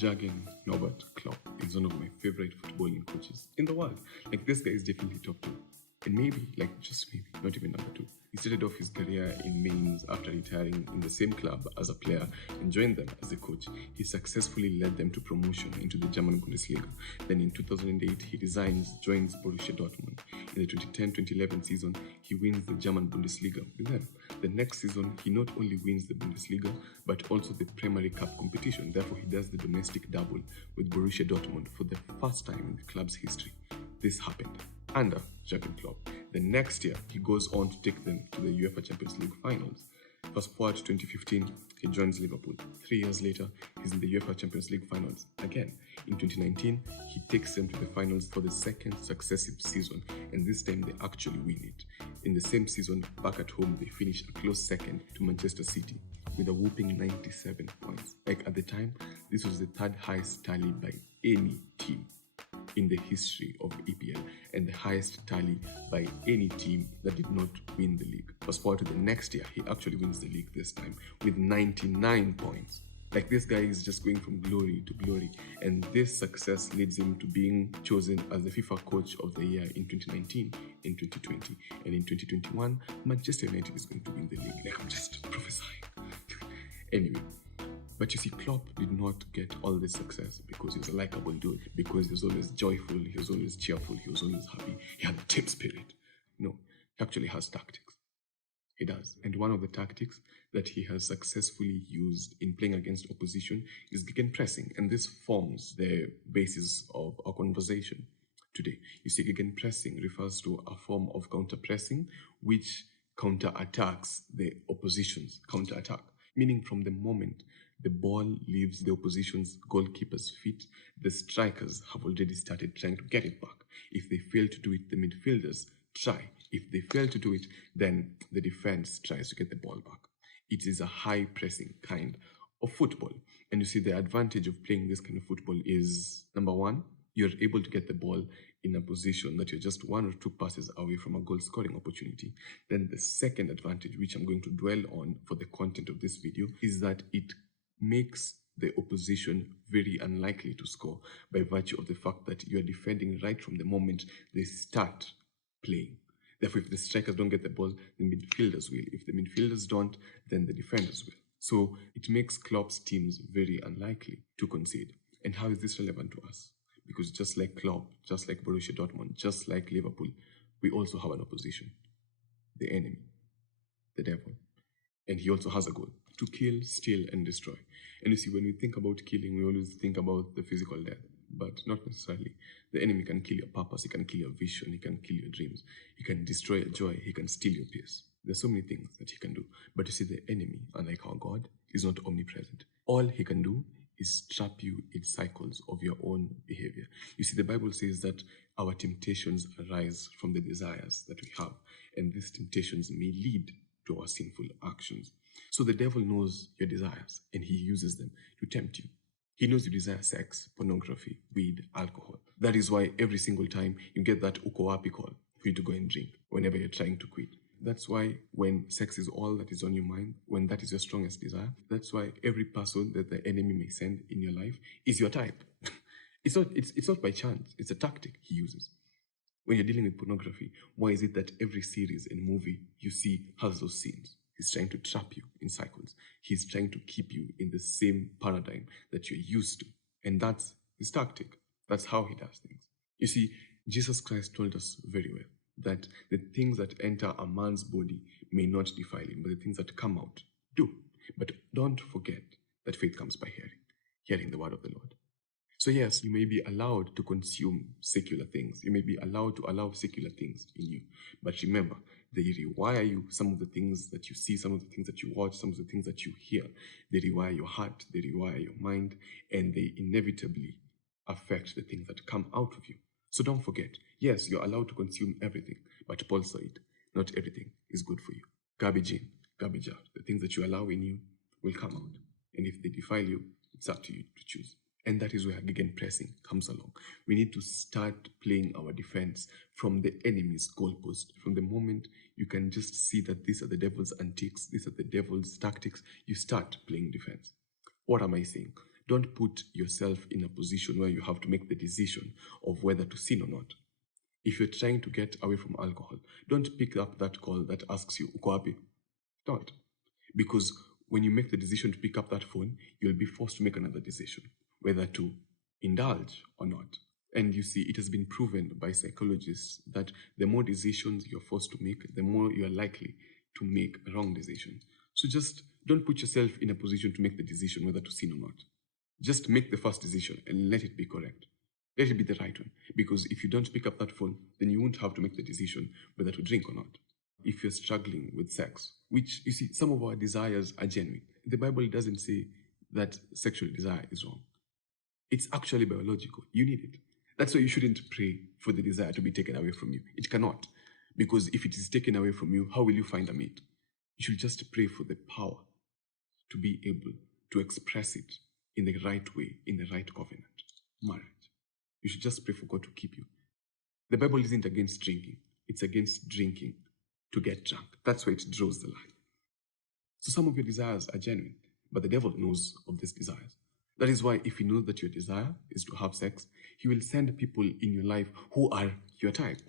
Jürgen Klopp is one of my favorite footballing coaches in the world. Like, this guy is definitely top two. And maybe, like just maybe, not even number two. He started off his career in Mainz after retiring in the same club as a player and joined them as a coach. He successfully led them to promotion into the German Bundesliga. Then in 2008, he resigns, joins Borussia Dortmund. In the 2010-2011 season, he wins the German Bundesliga with them. The next season, he not only wins the Bundesliga, but also the Premier Cup competition. Therefore, he does the domestic double with Borussia Dortmund for the first time in the club's history. This happened under Jürgen Klopp. The next year, he goes on to take them to the UEFA Champions League finals. Fast forward to 2015, he joins Liverpool. 3 years later, he's in the UEFA Champions League finals again. In 2019, he takes them to the finals for the second successive season, and this time they actually win it. In the same season, back at home, they finish a close second to Manchester City with a whopping 97 points. Like, at the time, this was the third highest tally by any team in the history of EPL and the highest tally by any team that did not win the league. Fast forward to the next year, he actually wins the league this time with 99 points. Like, this guy is just going from glory to glory, and this success leads him to being chosen as the FIFA Coach of the Year in 2019 and 2020. And in 2021, Manchester United is going to win the league. Like, I'm just prophesying. Anyway, but you see, Klopp did not get all this success because he was a likable dude, because he was always joyful, he was always cheerful, he was always happy, he had a team spirit. No, he actually has tactics. He does. And one of the tactics that he has successfully used in playing against opposition is gegenpressing. And this forms the basis of our conversation today. You see, gegenpressing refers to a form of counter-pressing which counter-attacks the opposition's counter-attack. Meaning, from the moment the ball leaves the opposition's goalkeeper's feet, the strikers have already started trying to get it back. If they fail to do it, the midfielders try. If they fail to do it, then the defense tries to get the ball back. It is a high-pressing kind of football. And you see, the advantage of playing this kind of football is, number one, you're able to get the ball in a position that you're just one or two passes away from a goal-scoring opportunity. Then the second advantage, which I'm going to dwell on for the content of this video, is that it makes the opposition very unlikely to score by virtue of the fact that you are defending right from the moment they start playing. Therefore, if the strikers don't get the ball, the midfielders will. If the midfielders don't, then the defenders will. So it makes Klopp's teams very unlikely to concede. And how is this relevant to us? Because just like Klopp, just like Borussia Dortmund, just like Liverpool, we also have an opposition, the enemy, the devil. And he also has a goal: to kill, steal, and destroy. And you see, when we think about killing, we always think about the physical death, but not necessarily. The enemy can kill your purpose, he can kill your vision, he can kill your dreams, he can destroy your joy, he can steal your peace. There's so many things that he can do. But you see, the enemy, unlike our God, is not omnipresent. All he can do is trap you in cycles of your own behavior. You see, the Bible says that our temptations arise from the desires that we have, and these temptations may lead to our sinful actions. So the devil knows your desires, and he uses them to tempt you. He knows you desire sex, pornography, weed, alcohol. That is why every single time you get that uko wapi call for you to go and drink whenever you're trying to quit. That's why when sex is all that is on your mind, when that is your strongest desire, that's why every person that the enemy may send in your life is your type. It's not by chance. It's a tactic he uses. When you're dealing with pornography, why is it that every series and movie you see has those scenes? He's trying to trap you in cycles. He's trying to keep you in the same paradigm that you're used to. And that's his tactic. That's how he does things. You see, Jesus Christ told us very well that the things that enter a man's body may not defile him, but the things that come out do. But don't forget that faith comes by hearing the word of the Lord. So yes, you may be allowed to consume secular things. You may be allowed to allow secular things in you. But remember, they rewire you. Some of the things that you see, some of the things that you watch, some of the things that you hear, they rewire your heart, they rewire your mind, and they inevitably affect the things that come out of you. So don't forget, yes, you're allowed to consume everything, but Paul said, not everything is good for you. Garbage in, garbage out. The things that you allow in you will come out. And if they defile you, it's up to you to choose. And that is where gegenpressing comes along. We need to start playing our defense from the enemy's goalpost. From the moment you can just see that these are the devil's antics, these are the devil's tactics, you start playing defense. What am I saying? Don't put yourself in a position where you have to make the decision of whether to sin or not. If you're trying to get away from alcohol, don't pick up that call that asks you, "Uko wapi?" Don't. Because when you make the decision to pick up that phone, you'll be forced to make another decision, whether to indulge or not. And you see, it has been proven by psychologists that the more decisions you're forced to make, the more you're likely to make a wrong decision. So just don't put yourself in a position to make the decision whether to sin or not. Just make the first decision and let it be correct. Let it be the right one. Because if you don't pick up that phone, then you won't have to make the decision whether to drink or not. If you're struggling with sex, which, you see, some of our desires are genuine. The Bible doesn't say that sexual desire is wrong. It's actually biological. You need it. That's why you shouldn't pray for the desire to be taken away from you. It cannot. Because if it is taken away from you, how will you find a mate? You should just pray for the power to be able to express it in the right way, in the right covenant. Marriage. You should just pray for God to keep you. The Bible isn't against drinking. It's against drinking to get drunk. That's why it draws the line. So some of your desires are genuine, but the devil knows of these desires. That is why if he knows that your desire is to have sex, he will send people in your life who are your type.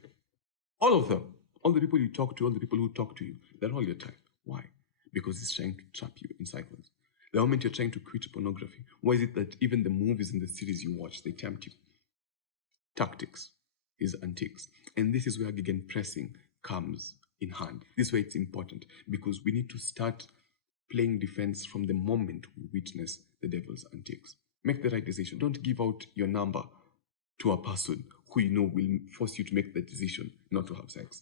All of them. All the people you talk to, all the people who talk to you, they're all your type. Why? Because he's trying to trap you in cycles. The moment you're trying to quit pornography, why is it that even the movies and the series you watch, they tempt you? Tactics is antiques. And this is where gegenpressing comes in hand. This is why it's important, because we need to start playing defense from the moment we witness the devil's antics. Make the right decision. Don't give out your number to a person who you know will force you to make the decision not to have sex.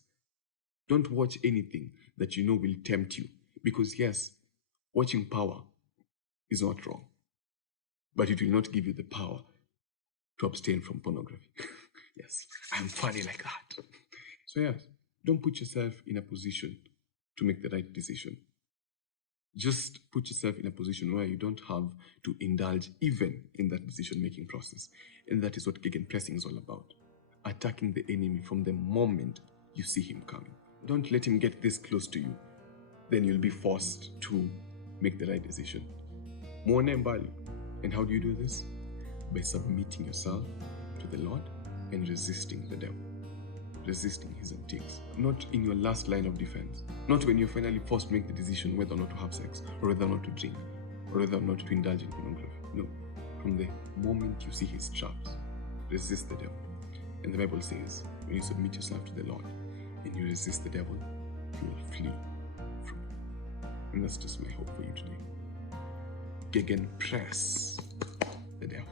Don't watch anything that you know will tempt you. Because yes, watching Power is not wrong, but it will not give you the power to abstain from pornography. Yes, I'm funny like that. So yes, don't put yourself in a position to make the right decision. Just put yourself in a position where you don't have to indulge even in that decision-making process. And that is what gegenpressing is all about. Attacking the enemy from the moment you see him coming. Don't let him get this close to you. Then you'll be forced to make the right decision. Muone mbali. And how do you do this? By submitting yourself to the Lord and resisting the devil. Resisting his antics. Not in your last line of defense. Not when you're finally forced to make the decision whether or not to have sex, or whether or not to drink, or whether or not to indulge in pornography. No. From the moment you see his traps, resist the devil. And the Bible says, when you submit yourself to the Lord and you resist the devil, he will flee from you. And that's just my hope for you today. Gegenpress the devil.